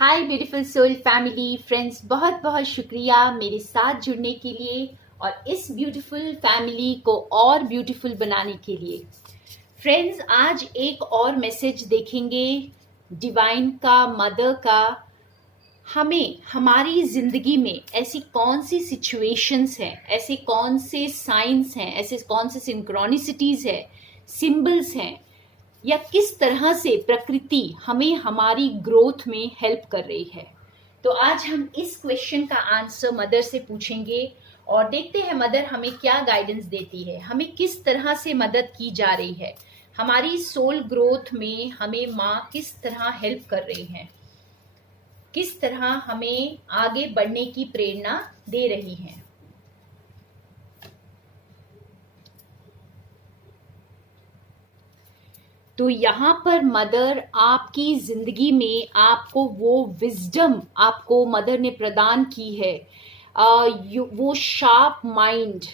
हाय beautiful soul family friends, बहुत बहुत शुक्रिया मेरे साथ जुड़ने के लिए और इस ब्यूटीफुल फैमिली को और ब्यूटीफुल बनाने के लिए। फ्रेंड्स, आज एक और मैसेज देखेंगे डिवाइन का, मदर का। हमें हमारी ज़िंदगी में ऐसी कौन सी सिचुएशंस हैं, ऐसे कौन से साइंस हैं, ऐसे कौन से सिंक्रोनिसिटीज़ हैं, सिंबल्स हैं, या किस तरह से प्रकृति हमें हमारी ग्रोथ में हेल्प कर रही है। तो आज हम इस क्वेश्चन का आंसर मदर से पूछेंगे और देखते हैं मदर हमें क्या गाइडेंस देती है, हमें किस तरह से मदद की जा रही है, हमारी सोल ग्रोथ में हमें माँ किस तरह हेल्प कर रही हैं, किस तरह हमें आगे बढ़ने की प्रेरणा दे रही हैं। तो यहाँ पर मदर आपकी जिंदगी में आपको वो विजडम आपको मदर ने प्रदान की है, वो शार्प माइंड,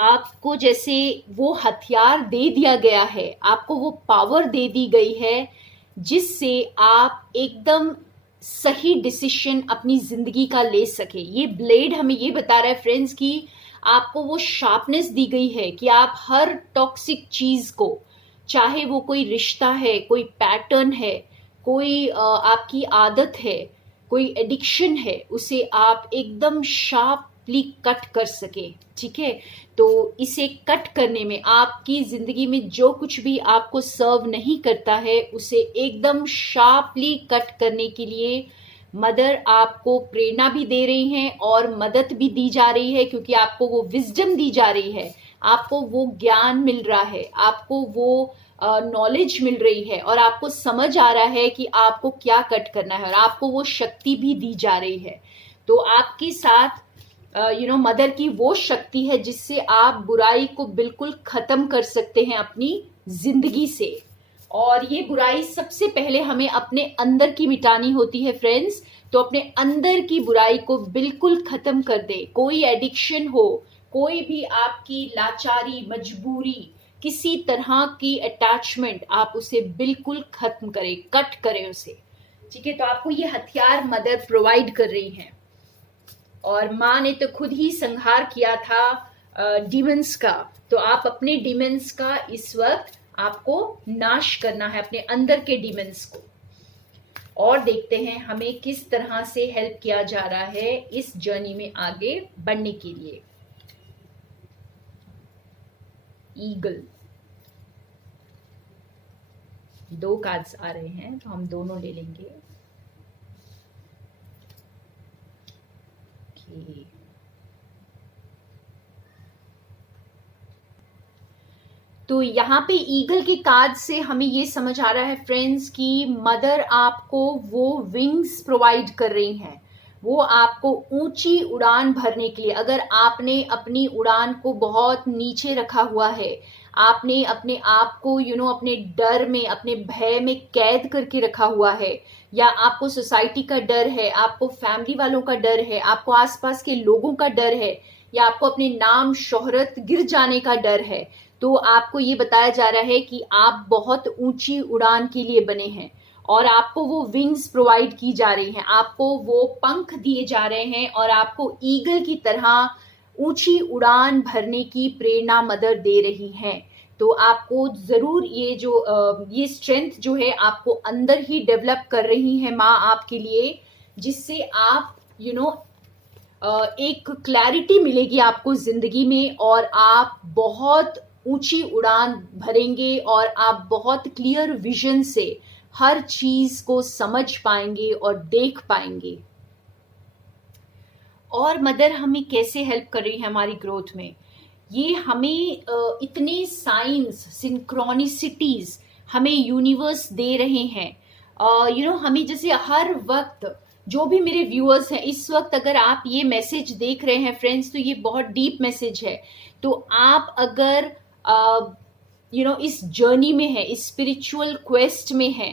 आपको जैसे वो हथियार दे दिया गया है, आपको वो पावर दे दी गई है जिससे आप एकदम सही डिसीजन अपनी जिंदगी का ले सके। ये ब्लेड हमें ये बता रहा है फ्रेंड्स कि आपको वो शार्पनेस दी गई है कि आप हर टॉक्सिक चीज को, चाहे वो कोई रिश्ता है, कोई पैटर्न है, कोई आपकी आदत है, कोई एडिक्शन है, उसे आप एकदम शार्पली कट कर सके। ठीक है, तो इसे कट करने में आपकी जिंदगी में जो कुछ भी आपको सर्व नहीं करता है उसे एकदम शार्पली कट करने के लिए मदर आपको प्रेरणा भी दे रही हैं और मदद भी दी जा रही है, क्योंकि आपको वो विजडम दी जा रही है, आपको वो ज्ञान मिल रहा है, आपको वो नॉलेज मिल रही है और आपको समझ आ रहा है कि आपको क्या कट करना है और आपको वो शक्ति भी दी जा रही है। तो आपके साथ मदर की वो शक्ति है जिससे आप बुराई को बिल्कुल खत्म कर सकते हैं अपनी जिंदगी से। और ये बुराई सबसे पहले हमें अपने अंदर की मिटानी होती है फ्रेंड्स। तो अपने अंदर की बुराई को बिल्कुल खत्म कर दे। कोई एडिक्शन हो, कोई भी आपकी लाचारी, मजबूरी, किसी तरह की अटैचमेंट, आप उसे बिल्कुल खत्म करें, कट करें उसे। ठीक है, तो आपको ये हथियार मदद प्रोवाइड कर रही हैं। और माँ ने तो खुद ही संहार किया था डीमंस का, तो आप अपने डीमंस का इस वक्त आपको नाश करना है, अपने अंदर के डीमंस को। और देखते हैं हमें किस तरह से हेल्प किया जा रहा है इस जर्नी में आगे बढ़ने के लिए। ईगल, 2 कार्ड्स आ रहे हैं तो हम दोनों ले लेंगे। तो यहाँ पे ईगल के कार्ड से हमें ये समझ आ रहा है फ्रेंड्स कि मदर आपको वो विंग्स प्रोवाइड कर रही हैं, वो आपको ऊंची उड़ान भरने के लिए। अगर आपने अपनी उड़ान को बहुत नीचे रखा हुआ है, आपने अपने आप को अपने डर में, अपने भय में कैद करके रखा हुआ है, या आपको सोसाइटी का डर है, आपको फैमिली वालों का डर है, आपको आसपास के लोगों का डर है, या आपको अपने नाम शोहरत गिर जाने का डर है, तो आपको ये बताया जा रहा है कि आप बहुत ऊंची उड़ान के लिए बने हैं और आपको वो विंग्स प्रोवाइड की जा रही हैं, आपको वो पंख दिए जा रहे हैं और आपको ईगल की तरह ऊंची उड़ान भरने की प्रेरणा मदर दे रही हैं। तो आपको जरूर ये स्ट्रेंथ जो है आपको अंदर ही डेवलप कर रही है माँ आपके लिए, जिससे आप एक क्लैरिटी मिलेगी आपको जिंदगी में और आप बहुत ऊंची उड़ान भरेंगे और आप बहुत क्लियर विजन से हर चीज को समझ पाएंगे और देख पाएंगे। और मदर हमें कैसे हेल्प कर रही है हमारी ग्रोथ में, ये हमें इतने साइंस, सिंक्रोनिसिटीज हमें यूनिवर्स दे रहे हैं। हमें जैसे हर वक्त, जो भी मेरे व्यूअर्स हैं इस वक्त, अगर आप ये मैसेज देख रहे हैं फ्रेंड्स, तो ये बहुत डीप मैसेज है। तो आप अगर इस जर्नी में है, इस स्पिरिचुअल क्वेस्ट में है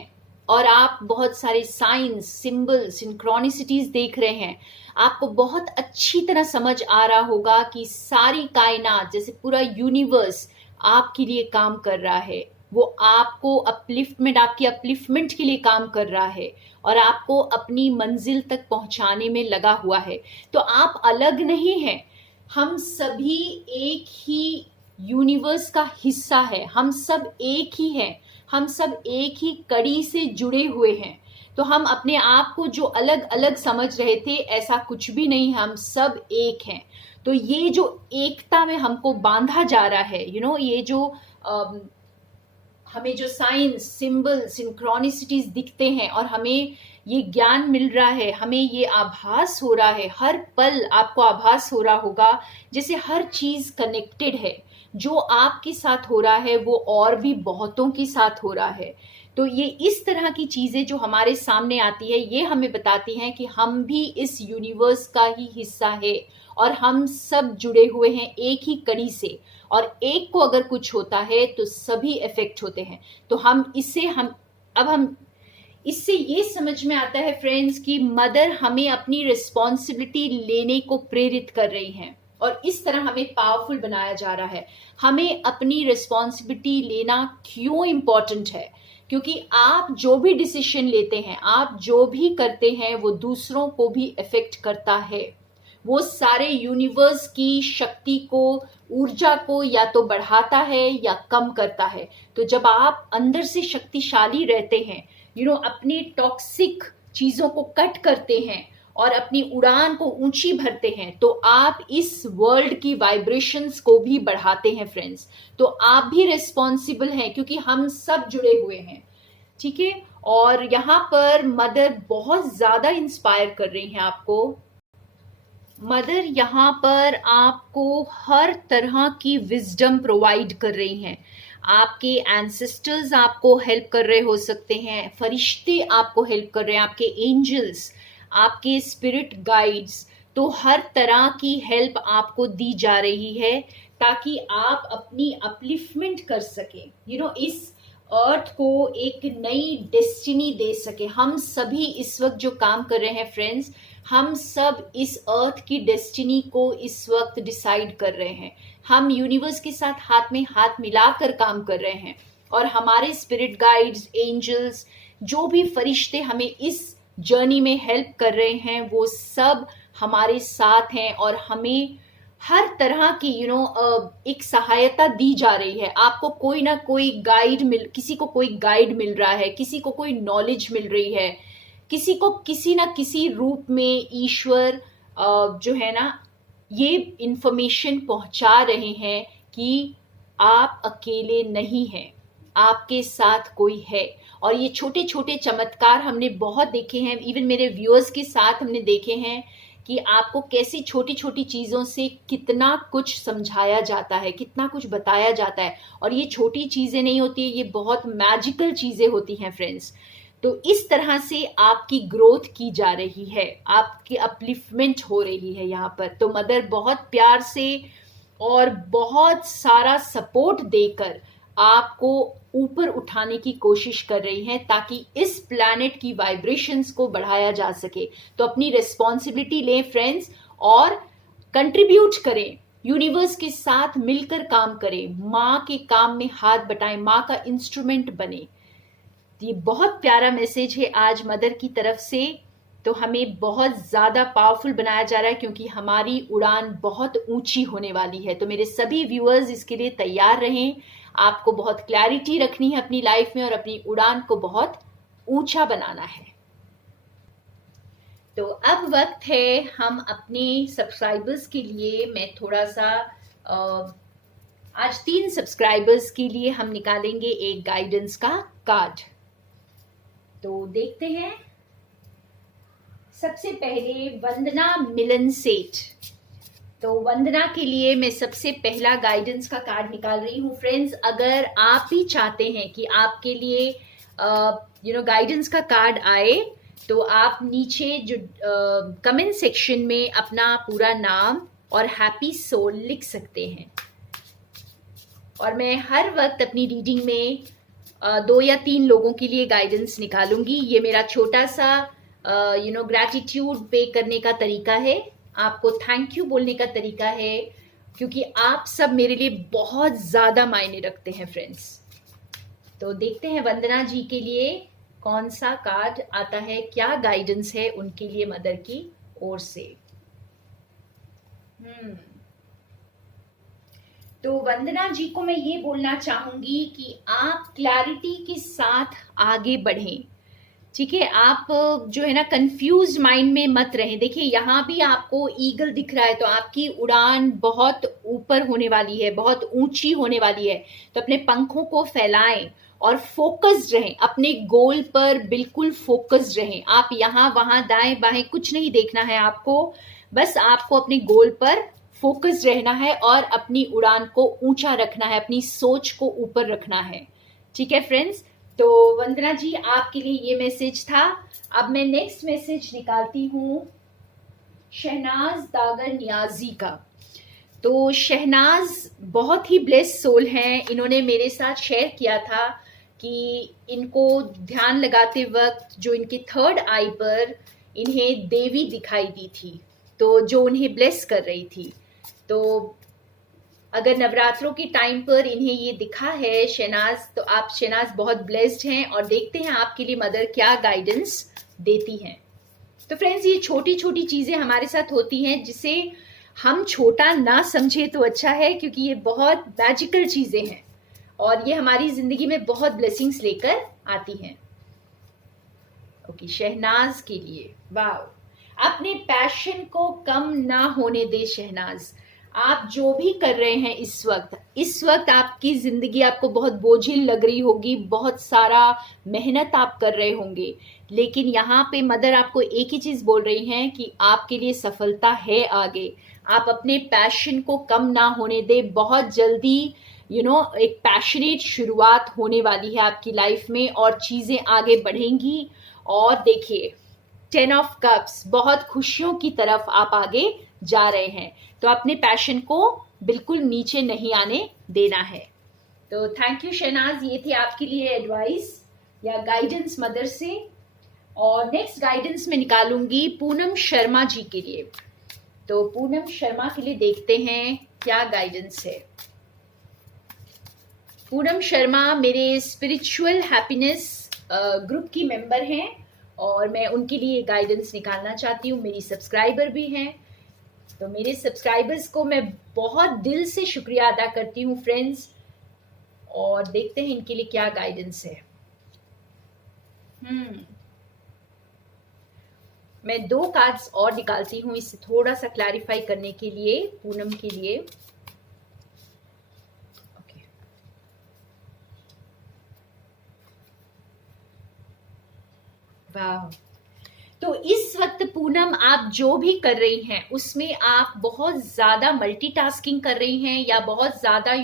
और आप बहुत सारे साइंस, सिंबल, सिंक्रोनिसिटीज देख रहे हैं, आपको बहुत अच्छी तरह समझ आ रहा होगा कि सारी कायनात, जैसे पूरा यूनिवर्स आपके लिए काम कर रहा है, वो आपको अपलिफ्टमेंट, आपकी अपलिफ्टमेंट के लिए काम कर रहा है और आपको अपनी मंजिल तक पहुंचाने में लगा हुआ है। तो आप अलग नहीं हैं, हम सभी एक ही यूनिवर्स का हिस्सा है, हम सब एक ही हैं, हम सब एक ही कड़ी से जुड़े हुए हैं। तो हम अपने आप को जो अलग अलग समझ रहे थे, ऐसा कुछ भी नहीं, हम सब एक हैं। तो ये जो एकता में हमको बांधा जा रहा है, ये जो हमें जो साइंस, सिंबल, सिंक्रोनिसिटीज दिखते हैं और हमें ये ज्ञान मिल रहा है, हमें ये आभास हो रहा है, हर पल आपको आभास हो रहा होगा जैसे हर चीज कनेक्टेड है। जो आपके साथ हो रहा है वो और भी बहुतों के साथ हो रहा है। तो ये इस तरह की चीजें जो हमारे सामने आती है, ये हमें बताती हैं कि हम भी इस यूनिवर्स का ही हिस्सा है और हम सब जुड़े हुए हैं एक ही कड़ी से। और एक को अगर कुछ होता है तो सभी इफेक्ट होते हैं। तो हम इससे ये समझ में आता है फ्रेंड्स कि मदर हमें अपनी रिस्पॉन्सिबिलिटी लेने को प्रेरित कर रही हैं और इस तरह हमें पावरफुल बनाया जा रहा है। हमें अपनी रिस्पॉन्सिबिलिटी लेना क्यों इम्पोर्टेंट है? क्योंकि आप जो भी डिसीजन लेते हैं, आप जो भी करते हैं, वो दूसरों को भी इफेक्ट करता है। वो सारे यूनिवर्स की शक्ति को, ऊर्जा को या तो बढ़ाता है या कम करता है। तो जब आप अंदर से शक्तिशाली रहते हैं, अपने टॉक्सिक चीजों को कट करते हैं और अपनी उड़ान को ऊंची भरते हैं, तो आप इस वर्ल्ड की वाइब्रेशंस को भी बढ़ाते हैं फ्रेंड्स। तो आप भी रिस्पॉन्सिबल हैं क्योंकि हम सब जुड़े हुए हैं, ठीक है। और यहाँ पर मदर बहुत ज्यादा इंस्पायर कर रही हैं आपको। मदर यहाँ पर आपको हर तरह की विजडम प्रोवाइड कर रही हैं। आपके एंसेस्टर्स आपको हेल्प कर रहे हो सकते हैं, फरिश्ते आपको हेल्प कर रहे हैं, आपके एंजल्स, आपके स्पिरिट गाइड्स। तो हर तरह की हेल्प आपको दी जा रही है ताकि आप अपनी अपलिफ्टमेंट कर सकें, इस अर्थ को एक नई डेस्टिनी दे सके। हम सभी इस वक्त जो काम कर रहे हैं फ्रेंड्स, हम सब इस अर्थ की डेस्टिनी को इस वक्त डिसाइड कर रहे हैं। हम यूनिवर्स के साथ हाथ में हाथ मिलाकर काम कर रहे हैं और हमारे स्पिरिट गाइड्स, एंजल्स, जो भी फरिश्ते हमें इस जर्नी में हेल्प कर रहे हैं, वो सब हमारे साथ हैं और हमें हर तरह की एक सहायता दी जा रही है। आपको कोई ना कोई किसी को कोई गाइड मिल रहा है, किसी को कोई नॉलेज मिल रही है, किसी को किसी ना किसी रूप में ईश्वर जो है ना, ये इंफॉर्मेशन पहुंचा रहे हैं कि आप अकेले नहीं हैं, आपके साथ कोई है। और ये छोटे छोटे चमत्कार हमने बहुत देखे हैं, इवन मेरे व्यूअर्स के साथ हमने देखे हैं कि आपको कैसी छोटी छोटी चीज़ों से कितना कुछ समझाया जाता है, कितना कुछ बताया जाता है। और ये छोटी चीज़ें नहीं होती है, ये बहुत मैजिकल चीज़ें होती हैं फ्रेंड्स। तो इस तरह से आपकी ग्रोथ की जा रही है, आपकी अपलिफ्टमेंट हो रही है यहाँ पर। तो मदर बहुत प्यार से और बहुत सारा सपोर्ट देकर आपको ऊपर उठाने की कोशिश कर रही हैं ताकि इस प्लैनेट की वाइब्रेशंस को बढ़ाया जा सके। तो अपनी रिस्पॉन्सिबिलिटी लें फ्रेंड्स और कंट्रीब्यूट करें, यूनिवर्स के साथ मिलकर काम करें, माँ के काम में हाथ बटाएं, माँ का इंस्ट्रूमेंट बने। ये बहुत प्यारा मैसेज है आज मदर की तरफ से। तो हमें बहुत ज़्यादा पावरफुल बनाया जा रहा है क्योंकि हमारी उड़ान बहुत ऊंची होने वाली है। तो मेरे सभी व्यूअर्स इसके लिए तैयार रहें। आपको बहुत क्लैरिटी रखनी है अपनी लाइफ में और अपनी उड़ान को बहुत ऊंचा बनाना है। तो अब वक्त है हम अपने सब्सक्राइबर्स के लिए, मैं थोड़ा सा आज 3 सब्सक्राइबर्स के लिए हम निकालेंगे एक गाइडेंस का कार्ड। तो देखते हैं। सबसे पहले वंदना मिलन सेठ। तो वंदना के लिए मैं सबसे पहला गाइडेंस का कार्ड निकाल रही हूँ फ्रेंड्स। अगर आप भी चाहते हैं कि आपके लिए गाइडेंस का कार्ड आए, तो आप नीचे जो कमेंट सेक्शन में अपना पूरा नाम और हैप्पी सोल लिख सकते हैं। और मैं हर वक्त अपनी रीडिंग में 2 या 3 लोगों के लिए गाइडेंस निकालूंगी। ये मेरा छोटा सा ग्रैटिट्यूड पे करने का तरीका है, आपको थैंक यू बोलने का तरीका है, क्योंकि आप सब मेरे लिए बहुत ज़्यादा मायने रखते हैं फ्रेंड्स। तो देखते हैं वंदना जी के लिए कौन सा कार्ड आता है, क्या गाइडेंस है उनके लिए मदर की ओर से। तो वंदना जी को मैं ये बोलना चाहूंगी कि आप क्लैरिटी के साथ आगे बढ़ें। ठीक है, आप जो है ना कंफ्यूज माइंड में मत रहें। देखिए यहाँ भी आपको ईगल दिख रहा है, तो आपकी उड़ान बहुत ऊपर होने वाली है, बहुत ऊंची होने वाली है। तो अपने पंखों को फैलाएं और फोकस्ड रहें, अपने गोल पर बिल्कुल फोकस्ड रहें। आप यहाँ वहां दाएं बाएं कुछ नहीं देखना है आपको, बस आपको अपने गोल पर फोकस्ड रहना है और अपनी उड़ान को ऊंचा रखना है, अपनी सोच को ऊपर रखना है। ठीक है फ्रेंड्स, तो वंदना जी आपके लिए ये मैसेज था। अब मैं नेक्स्ट मैसेज निकालती हूँ शहनाज दागर नियाजी का। तो शहनाज बहुत ही ब्लेस्ड सोल हैं। इन्होंने मेरे साथ शेयर किया था कि इनको ध्यान लगाते वक्त जो इनके थर्ड आई पर इन्हें देवी दिखाई दी थी, तो जो उन्हें ब्लेस कर रही थी। तो अगर नवरात्रों के टाइम पर इन्हें ये दिखा है शहनाज, तो आप शहनाज बहुत ब्लेस्ड हैं। और देखते हैं आपके लिए मदर क्या गाइडेंस देती हैं। तो फ्रेंड्स, ये छोटी छोटी चीजें हमारे साथ होती हैं जिसे हम छोटा ना समझे तो अच्छा है, क्योंकि ये बहुत मैजिकल चीजें हैं और ये हमारी जिंदगी में बहुत ब्लेसिंग्स लेकर आती हैं। ओके, शहनाज के लिए वाह, अपने पैशन को कम ना होने दे शहनाज। आप जो भी कर रहे हैं इस वक्त आपकी जिंदगी आपको बहुत बोझिल लग रही होगी, बहुत सारा मेहनत आप कर रहे होंगे, लेकिन यहाँ पे मदर आपको एक ही चीज बोल रही हैं कि आपके लिए सफलता है आगे। आप अपने पैशन को कम ना होने दे। बहुत जल्दी एक पैशनेट शुरुआत होने वाली है आपकी लाइफ में और चीजें आगे बढ़ेंगी। और देखिए 10 ऑफ कप्स, बहुत खुशियों की तरफ आप आगे जा रहे हैं। तो अपने पैशन को बिल्कुल नीचे नहीं आने देना है। तो थैंक यू शहनाज, ये थी आपके लिए एडवाइस या गाइडेंस मदर से। और नेक्स्ट गाइडेंस में निकालूंगी पूनम शर्मा जी के लिए। तो पूनम शर्मा के लिए देखते हैं क्या गाइडेंस है। पूनम शर्मा मेरे स्पिरिचुअल हैप्पीनेस ग्रुप की मेंबर हैं और मैं उनके लिए गाइडेंस निकालना चाहती हूँ। मेरी सब्सक्राइबर भी हैं, तो मेरे सब्सक्राइबर्स को मैं बहुत दिल से शुक्रिया अदा करती हूँ फ्रेंड्स। और देखते हैं इनके लिए क्या गाइडेंस है। मैं 2 कार्ड्स और निकालती हूँ इसे थोड़ा सा क्लैरिफाई करने के लिए पूनम के लिए। वाह, तो इस वक्त पूनम आप जो भी कर रही हैं उसमें आप बहुत ज्यादा मल्टीटास्किंग कर रही हैं या बहुत ज्यादा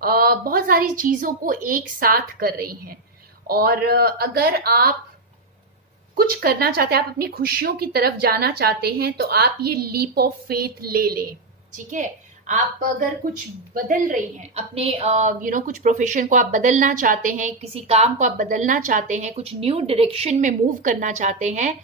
बहुत सारी चीजों को एक साथ कर रही हैं। और अगर आप कुछ करना चाहते हैं, आप अपनी खुशियों की तरफ जाना चाहते हैं, तो आप ये लीप ऑफ फेथ ले लें। ठीक है, आप अगर कुछ बदल रही हैं अपने कुछ प्रोफेशन को आप बदलना चाहते हैं, किसी काम को आप बदलना चाहते हैं, कुछ न्यू डायरेक्शन में मूव करना चाहते हैं,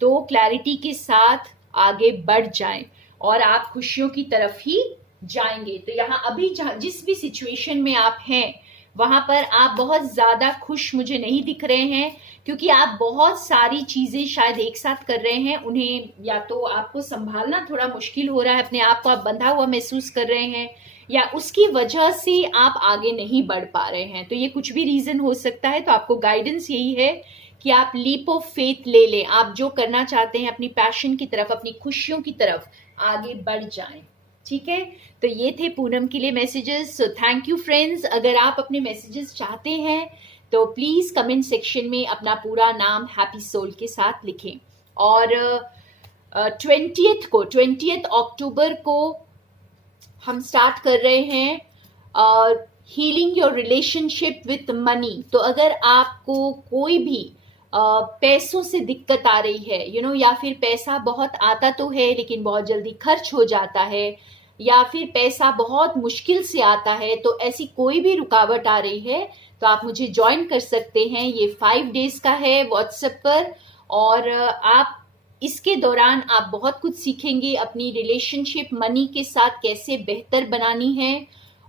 तो क्लैरिटी के साथ आगे बढ़ जाएं और आप खुशियों की तरफ ही जाएंगे। तो यहाँ अभी जिस भी सिचुएशन में आप हैं वहां पर आप बहुत ज्यादा खुश मुझे नहीं दिख रहे हैं, क्योंकि आप बहुत सारी चीजें शायद एक साथ कर रहे हैं। उन्हें या तो आपको संभालना थोड़ा मुश्किल हो रहा है, अपने आप को आप बंधा हुआ महसूस कर रहे हैं, या उसकी वजह से आप आगे नहीं बढ़ पा रहे हैं। तो ये कुछ भी रीजन हो सकता है। तो आपको गाइडेंस यही है कि आप लीप ऑफ फेथ ले लें, आप जो करना चाहते हैं अपनी पैशन की तरफ, अपनी खुशियों की तरफ आगे बढ़ जाएं। ठीक है, तो ये थे पूनम के लिए messages. So thank you friends. अगर आप अपने मैसेजेस चाहते हैं तो प्लीज कमेंट सेक्शन में अपना पूरा नाम हैप्पी सोल के साथ लिखें। और 20 अक्टूबर को हम स्टार्ट कर रहे हैं healing your relationship with money. तो अगर आपको कोई भी पैसों से दिक्कत आ रही है या फिर पैसा बहुत आता तो है लेकिन बहुत जल्दी खर्च हो जाता है, या फिर पैसा बहुत मुश्किल से आता है, तो ऐसी कोई भी रुकावट आ रही है तो आप मुझे ज्वाइन कर सकते हैं। ये 5 डेज का है व्हाट्सएप पर, और आप इसके दौरान आप बहुत कुछ सीखेंगे अपनी रिलेशनशिप मनी के साथ कैसे बेहतर बनानी है,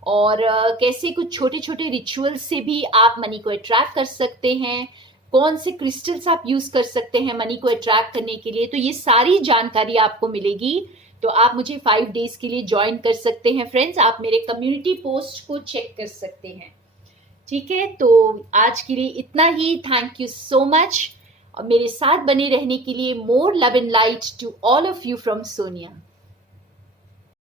और कैसे कुछ छोटे छोटे रिचुअल्स से भी आप मनी को अट्रैक्ट कर सकते हैं, कौन से क्रिस्टल्स आप यूज कर सकते हैं मनी को अट्रैक्ट करने के लिए, तो ये सारी जानकारी आपको मिलेगी। तो आप मुझे 5 डेज के लिए ज्वाइन कर सकते हैं फ्रेंड्स, आप मेरे कम्युनिटी पोस्ट को चेक कर सकते हैं। ठीक है, तो आज के लिए इतना ही। थैंक यू सो मच और मेरे साथ बने रहने के लिए। More love and light to all of you from Sonia.